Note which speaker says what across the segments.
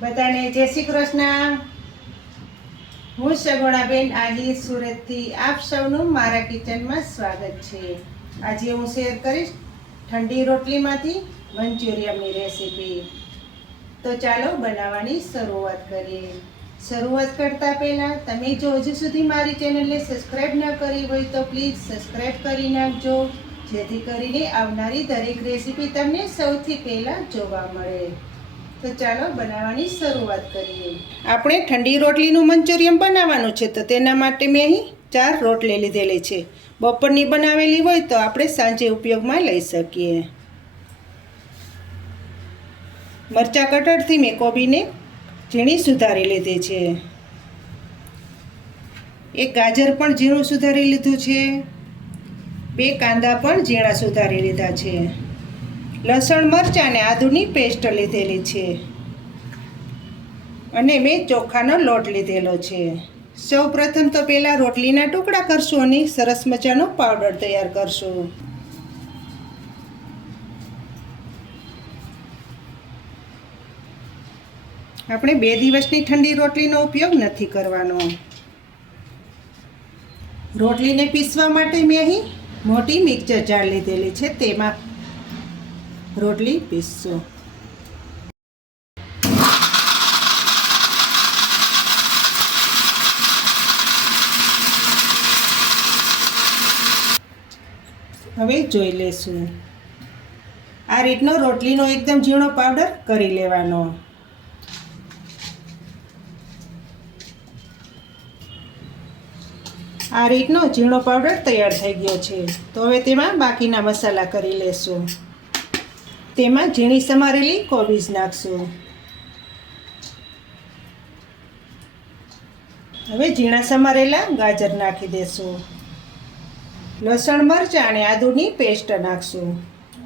Speaker 1: બધાને જય શ્રી કૃષ્ણ. હું સગોણાબેન આહિર સુરતથી આપ સૌનું મારા કિચનમાં સ્વાગત છે. આજે હું શેર કરીશ ઠંડી રોટલીમાંથી મંચુરિયમની રેસીપી. તો ચાલો બનાવવાની શરૂઆત કરીએ. શરૂઆત કરતાં પહેલાં તમે જો હજુ સુધી મારી ચેનલને સબસ્ક્રાઈબ ન કરી હોય તો પ્લીઝ સબસ્ક્રાઈબ કરી નાખજો, જેથી કરીને આવનારી દરેક રેસીપી તમને સૌથી પહેલાં જોવા મળે. તો ચાલો બનાવવાની શરૂઆત કરીએ. આપણે ઠંડી રોટલીનું મંચુરિયમ બનાવવાનું છે તો તેના માટે મેં અહીં ચાર રોટલી લીધેલી છે. બપોરની બનાવેલી હોય તો આપણે સાંજે ઉપયોગમાં લઈ શકીએ. મરચા કટરથી મેં કોબીને ઝીણી સુધારી લીધી છે. એક ગાજર પણ ઝીણું સુધારી લીધું છે. બે કાંદા પણ ઝીણા સુધારી લીધા છે. લસણ, મરચાં અને આદુની પેસ્ટ લીધેલી છે. અને મેં ચોખાનો લોટ લીધેલો છે. સૌ પ્રથમ તો પહેલાં રોટલીના ટુકડા કરશું અને સરસ મજાનો પાવડર તૈયાર કરશું. આપણે બે દિવસની ઠંડી રોટલીનો ઉપયોગ નથી કરવાનો. રોટલીને પીસવા માટે મેં અહીં મોટી મિક્સર જાર લીધેલી છે, તેમાં રોટલી પીસશું હવે જોઈ લેશું. આ રીતનો રોટલીનો એકદમ ઝીણો પાવડર કરી લેવાનો. આ રીતનો ઝીણો પાવડર તૈયાર થઈ ગયો છે. તો હવે તેમાં બાકીના મસાલા કરી લેશું. તેમાં ઝીણી સમારેલી કોબીજ નાખશું. હવે ઝીણા સમારેલા ગાજર નાખી દેશું. લસણ મરચાં અને આદુની પેસ્ટ નાખશું.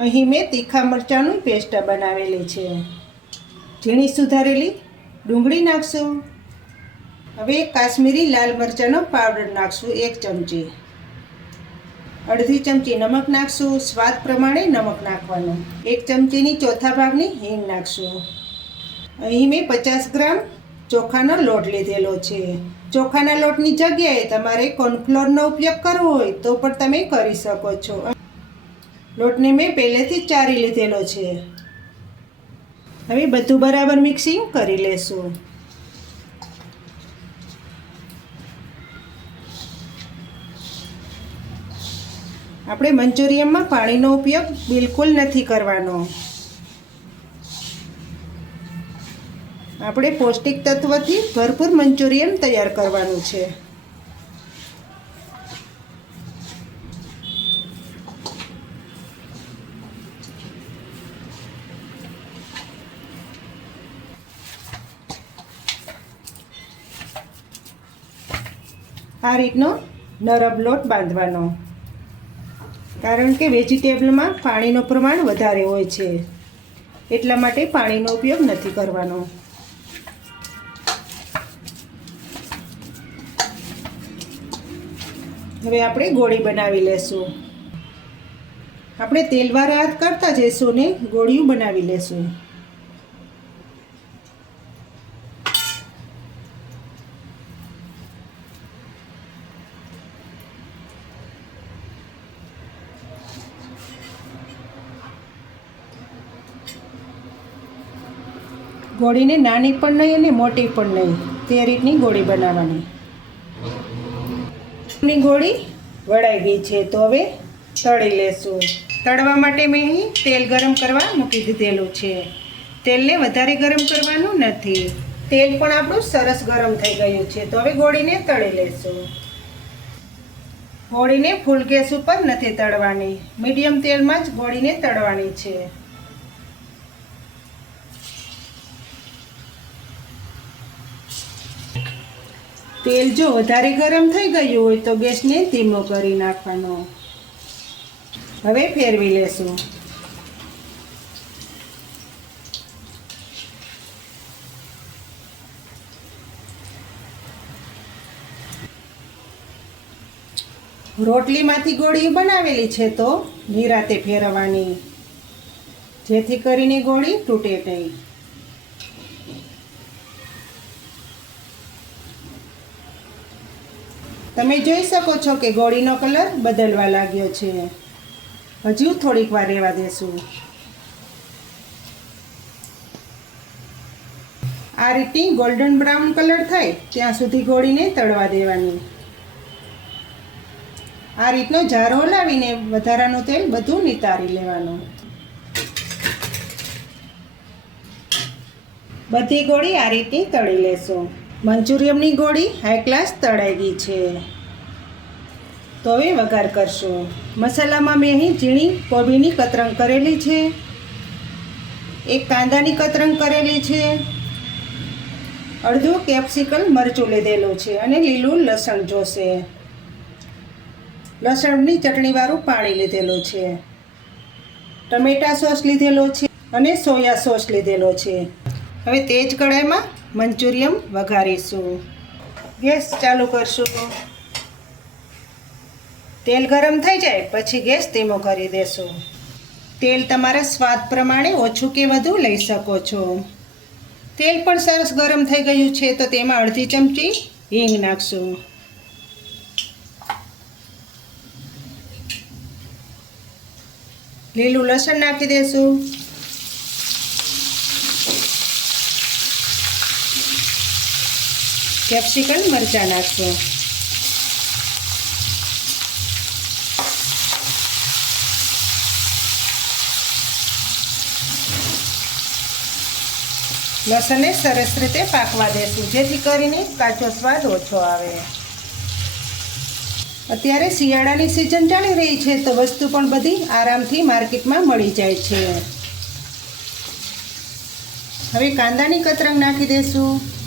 Speaker 1: અહીં મેં તીખા મરચાંની પેસ્ટ બનાવેલી છે. ઝીણી સુધારેલી ડુંગળી નાખશું. હવે કાશ્મીરી લાલ મરચાંનો પાવડર નાખશું એક ચમચી. અડધી ચમચી નમક નાખશું, સ્વાદ પ્રમાણે નમક નાખવાનું. એક ચમચીની ચોથા ભાગની હિંગ નાખશું. અહીં મેં પચાસ ગ્રામ ચોખાનો લોટ લીધેલો છે. ચોખાના લોટની જગ્યાએ તમારે કોર્નફ્લોરનો ઉપયોગ કરવો હોય તો પણ તમે કરી શકો છો. લોટને મેં પહેલેથી ચારી લીધેલો છે. હવે બધું બરાબર મિક્સિંગ કરી લેશું. આપણે મંચુરિયમમાં પાણીનો ઉપયોગ બિલકુલ નથી કરવાનો. આપણે પૌષ્ટિક તત્વથી ભરપૂર મંચુરિયન તૈયાર કરવાનું છે. આ રીતનો નરમ લોટ બાંધવાનો. કારણ કે વેજીટેબલમાં પાણીનું પ્રમાણ વધારે હોય છે. એટલા માટે પાણીનો ઉપયોગ નથી કરવાનો. હવે આપણે ગોળી બનાવી લેશું. આપણે તેલવાળા હાથ કરતા જઈશું ને ગોળીયું બનાવી લેશું. ગોળીને નાની પણ નહીં અને મોટી પણ નહીં. તે રીતની ગોળી બનાવવાની. ગોળી વળાઈ ગઈ છે. તો હવે તળી લેશું. તળવા માટે મેં અહીં તેલ ગરમ કરવા મૂકી દીધેલું છે. તેલને વધારે ગરમ કરવાનું નથી. તેલ પણ આપણું સરસ ગરમ થઈ ગયું છે. તો હવે ગોળીને તળી લેશું. ગોળીને ફૂલ ગેસ ઉપર નથી તળવાની. મીડિયમ તેલમાં જ ગોળીને તળવાની છે. તેલ જો વધારે ગરમ થઈ ગયું હોય તો ગેસને ધીમો કરી નાખવાનો. હવે ફેરવી લેશું. રોટલીમાંથી ગોળી બનાવેલી છે તો નિરાતે ફેરવવાની. જેથી કરીને ગોળી તૂટે નહીં. તમે જોઈ શકો છો કે ગોળીનો કલર બદલવા લાગ્યો છે. હજુ થોડીક વાર રહેવા દેશું. આ રીતની ગોલ્ડન બ્રાઉન કલર થાય ત્યાં સુધી ગોળીને તળવા દેવાની. આ રીતનો જારો લાવીને વધારાનું તેલ બધું નિતારી લેવાનું. બધી ગોળી આ રીતની તળી લેશું. મંચુરિયમની ગોળી હાઈ ક્લાસ તળાઈ ગઈ છે. તો હવે વઘાર કરશું. મસાલામાં મેં અહીં ઝીણી કોબીની કતરંગ કરેલી છે. એક કાંદાની કતરંગ કરેલી છે. અડધું કેપ્સિકલ મરચું લીધેલું છે અને લીલું લસણ જોશે. લસણની ચટણીવાળું પાણી લીધેલું છે. ટમેટા સોસ લીધેલો છે અને સોયા સોસ લીધેલો છે. હવે તેજ કઢાઈમાં મંચુરિયમ વઘારીશું. ગેસ ચાલુ કરશું. તેલ ગરમ થઈ જાય, પછી ગેસ ધીમો કરી દેશું. તેલ તમારા સ્વાદ પ્રમાણે ઓછું કે વધુ લઈ શકો છો. તેલ પણ સરસ ગરમ થઈ ગયું છે, તો તેમાં અડધી ચમચી હિંગ નાખશું. લીલું લસણ નાખી દેશું. કેપ્સિકમ મરચાં નાખશું. લસણને સરસ રીતે પાકવા દેશું, જેથી કરીને કાચો સ્વાદ ઓછો આવે. અત્યારે શિયાળાની સિઝન ચાલી રહી છે, તો વસ્તુ પણ બધી આરામથી માર્કેટમાં મળી જાય છે. હવે કાંદાની કતરંગ નાખી દેશું.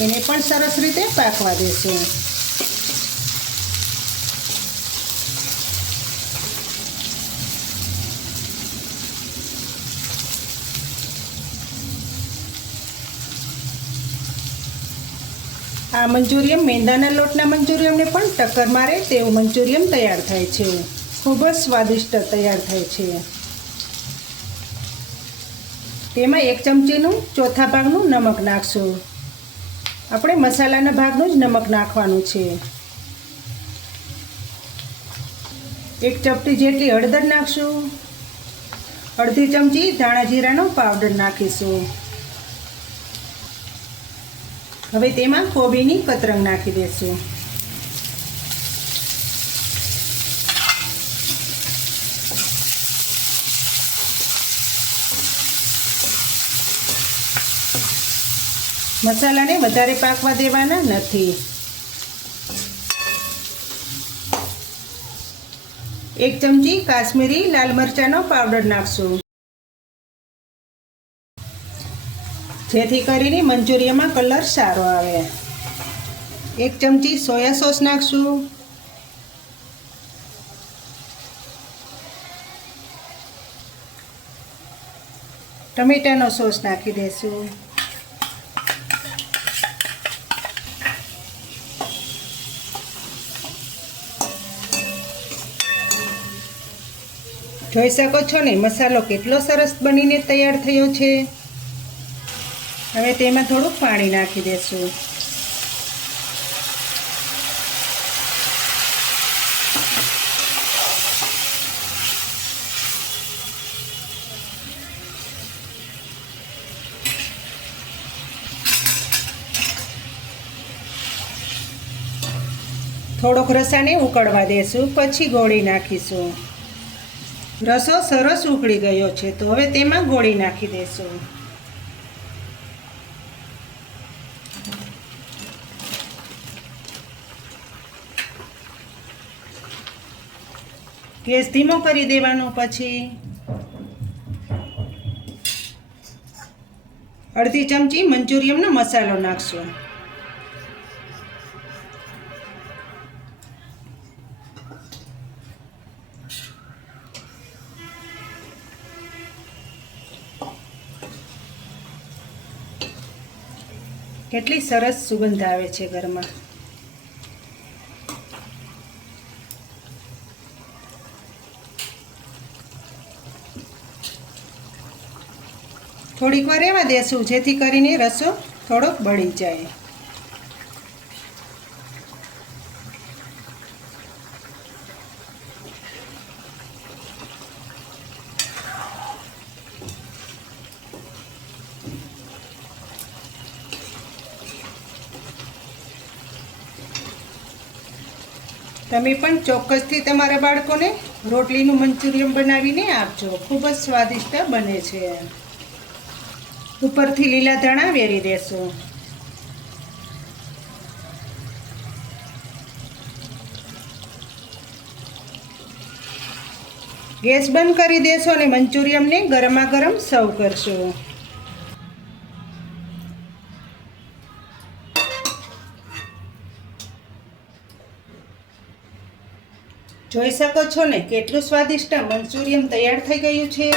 Speaker 1: એને પણ સરસ રીતે પાકવા દેશું. આ મંચુરિયમ મેંદાના લોટના મંચુરિયમને પણ ટક્કર મારે તેવું મંચુરિયમ તૈયાર થાય છે. ખૂબ જ સ્વાદિષ્ટ તૈયાર થાય છે. તેમાં એક ચમચીનું ચોથા ભાગનું નમક નાખશું. આપણે મસાલાના ભાગનું જ નમક નાખવાનું છે. એક ચપટી જેટલી હળદર નાખશું. અડધી ચમચી ધાણા જીરાનો પાવડર નાખીશું. હવે તેમાં કોબીની કતરંગ નાખી દઈશું મસાલાને વધારે પાકવા દેવાના નથી. એક ચમચી કાશ્મીરી લાલ મરચાંનો પાવડર નાખશું. જેથી કરીને મંચુરિયામાં કલર સારો આવે. એક ચમચી સોયા સોસ નાખશું. ટમેટાનો સોસ નાખી દઈશું જોઈ શકો છો ને, મસાલો કેટલો સરસ બનીને તૈયાર થયો છે. હવે તેમાં થોડુંક પાણી નાખી દેશું. થોડોક રસાને ઉકળવા દેશું, પછી ગોળી નાખીશું. રસો સરસ ઉકળી ગયો છે, તો હવે તેમાં ગોળી નાખી દેશું. ગેસ ધીમો કરી દેવાનો પછી અડધી ચમચી મંચુરિયમનો મસાલો નાખશું. કેટલી સરસ સુગંધ આવે છે ઘરમાં. થોડીક વાર રહેવા દેશું જેથી કરીને રસો થોડોક બળી જાય. તમે પણ ચોક્કસથી તમારા બાળકોને રોટલીનું મંચુરિયમ બનાવીને આપજો. ખૂબ જ સ્વાદિષ્ટ બને છે. ઉપરથી લીલા ધાણા વેરી દેશો. ગેસ બંધ કરી દેશો અને મંચુરિયમને ગરમા ગરમ સર્વ કરશો. જોઈ શકો છો ને કેટલું સ્વાદિષ્ટ મંચુરિયમ તૈયાર થઈ ગયું છે.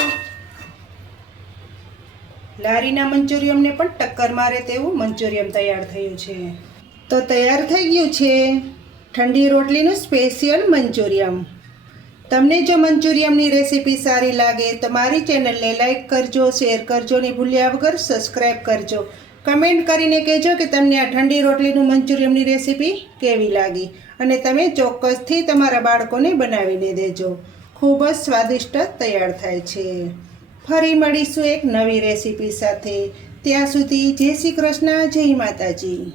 Speaker 1: લારીના મંચુરિયમને પણ ટક્કર મારે તેવું મંચુરિયમ તૈયાર થયું છે. તો તૈયાર થઈ ગયું છે ઠંડી રોટલીનું સ્પેશિયલ મંચુરિયમ. તમને જો મંચુરિયમની રેસીપી સારી લાગે તો મારી ચેનલને લાઈક કરજો, શેર કરજો ને ભૂલ્યા વગર સબસ્ક્રાઈબ કરજો. કમેન્ટ કરીને કહેજો કે તમને આ ઠંડી રોટલીનું મંચુરિયમની રેસીપી કેવી લાગી. અને તમે ચોક્કસથી તમારા બાળકોને બનાવીને દેજો. ખૂબ જ સ્વાદિષ્ટ તૈયાર થાય છે. ફરી મળીશું એક નવી રેસીપી સાથે. ત્યાં સુધી જય શ્રી કૃષ્ણ, જય માતાજી.